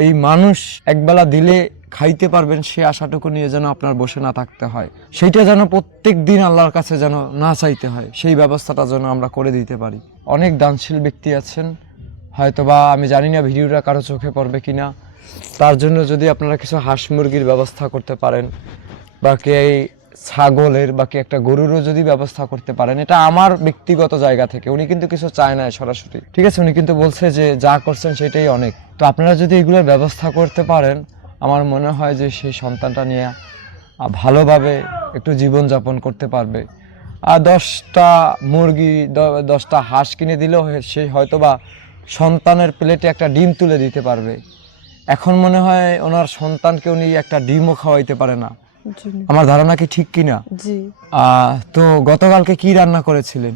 এই মানুষ একবেলা দিলে খাইতে পারবেন সে আশাটুকু নিয়ে যেন আপনার বসে না থাকতে হয়, সেইটা যেন প্রত্যেক দিন আল্লাহর কাছে যেন না চাইতে হয়, সেই ব্যবস্থাটা যেন আমরা করে দিতে পারি। অনেক দানশীল ব্যক্তি আছেন, হয়তোবা আমি জানি না ভিডিওটা কারো চোখে পড়বে কিনা, তার জন্য যদি আপনারা কিছু হাঁস মুরগির ব্যবস্থা করতে পারেন, বাকি এই ছাগলের বাকি একটা গরুরও যদি ব্যবস্থা করতে পারেন, এটা আমার ব্যক্তিগত জায়গা থেকে, উনি কিন্তু কিছু চায় না সরাসরি, ঠিক আছে, উনি কিন্তু বলছে যে যা করছেন সেটাই অনেক। তো আপনারা যদি এগুলোর ব্যবস্থা করতে পারেন, আমার মনে হয় যে সেই সন্তানটা নিয়ে ভালোভাবে একটু জীবনযাপন করতে পারবে। আর 10টা মুরগি 10টা হাঁস কিনে দিলেও সে হয়তোবা সন্তানের প্লেটে একটা ডিম তুলে দিতে পারবে। এখন মনে হয় ওনার সন্তানকে উনি একটা ডিমও খাওয়াইতে পারে না, আমার ধারণা কি ঠিক কিনা? জি। তো গতকালকে কি রান্না করেছিলেন?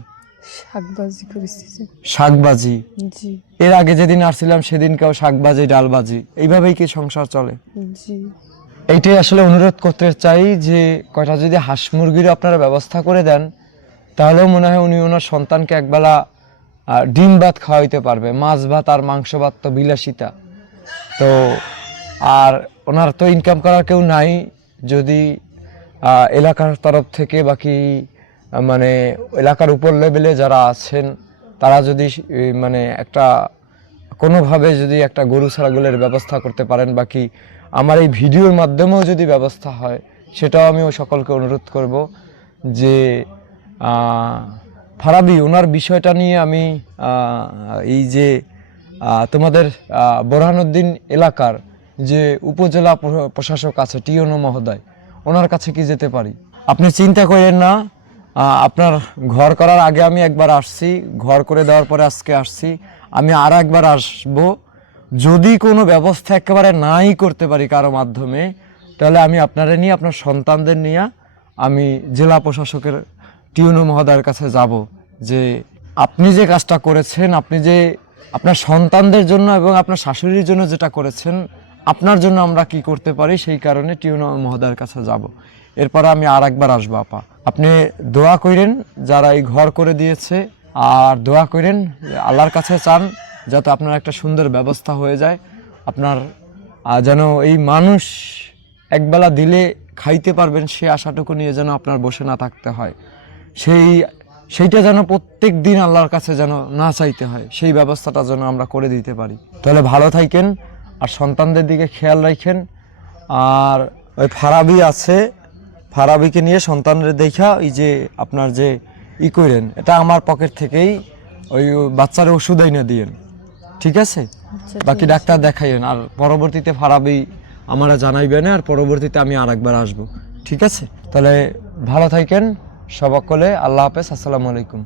শাকভাজি করেছি। শাকভাজি? জি। এর আগে যেদিন আসছিলাম সেদিনকেও শাকভাজি ডালভাজি, এইভাবেই কি সংসার চলে? জি। এইটাই আসলে অনুরোধ করতে চাই যে কয়টা যদি হাঁস মুরগির আপনারা ব্যবস্থা করে দেন, তাহলেও মনে হয় উনি ওনার সন্তানকে একবেলা ডিম ভাত খাওয়াইতে পারবে। মাছ ভাত আর মাংস ভাত তো বিলাসিতা, তো আর ওনার তো ইনকাম করার কেউ নাই। যদি এলাকার তরফ থেকে বাকি মানে এলাকার উপর লেভেলে যারা আছেন তারা যদি মানে একটা কোনোভাবে যদি একটা গরু ছাগলের ব্যবস্থা করতে পারেন, বাকি আমার এই ভিডিওর মাধ্যমেও যদি ব্যবস্থা হয়, সেটাও আমি সকলকে অনুরোধ করব যে ফারাবি ওনার বিষয়টা নিয়ে আমি এই যে তোমাদের বোরহানুদ্দিন এলাকার যে উপজেলা প্রশাসক আছে টিওনো মহোদয়, ওনার কাছে কি যেতে পারি? আপনি চিন্তা করেন না, আপনার ঘর করার আগে আমি একবার আসছি, ঘর করে দেওয়ার পরে আজকে আসছি, আমি আর একবার আসবো। যদি কোনো ব্যবস্থা একেবারে নাই করতে পারি কারো মাধ্যমে, তাহলে আমি আপনারা নিয়ে আপনার সন্তানদের নিয়ে আমি জেলা প্রশাসকের টিউনো মহোদয়ের কাছে যাব যে আপনি যে কাজটা করেছেন, আপনি যে আপনার সন্তানদের জন্য এবং আপনার শাশুড়ির জন্য যেটা করেছেন, আপনার জন্য আমরা কি করতে পারি, সেই কারণে টিউনো মহোদয়ের কাছে যাব। এরপরে আমি আর একবার আসবো। আপা আপনি দোয়া করেন যারা এই ঘর করে দিয়েছে, আর দোয়া করেন আল্লাহর কাছে চান যাতে আপনার একটা সুন্দর ব্যবস্থা হয়ে যায়, আপনার যেন এই মানুষ একবেলা দিলে খাইতে পারবেন সে আশাটুকু নিয়ে যেন আপনার বসে না থাকতে হয়, সেইটা যেন প্রত্যেক দিন আল্লাহর কাছে যেন না চাইতে হয়, সেই ব্যবস্থাটা যেন আমরা করে দিতে পারি। তাহলে ভালো থাকেন আর সন্তানদের দিকে খেয়াল রাখেন। আর ওই ফারাবি আছে, ফারাবিকে নিয়ে সন্তানদের দেখা এই যে আপনার যে করেন, এটা আমার পকেট থেকেই ওই বাচ্চার ওষুধ এনে দিয়েন, ঠিক আছে? বাকি ডাক্তার দেখাইয়েন, আর পরবর্তীতে ফারাবি আমরা জানাইবেন, আর পরবর্তীতে আমি আর একবার আসবো, ঠিক আছে? তাহলে ভালো থাকেন সকলে, আল্লাহ হাফেজ, আসসালামু আলাইকুম।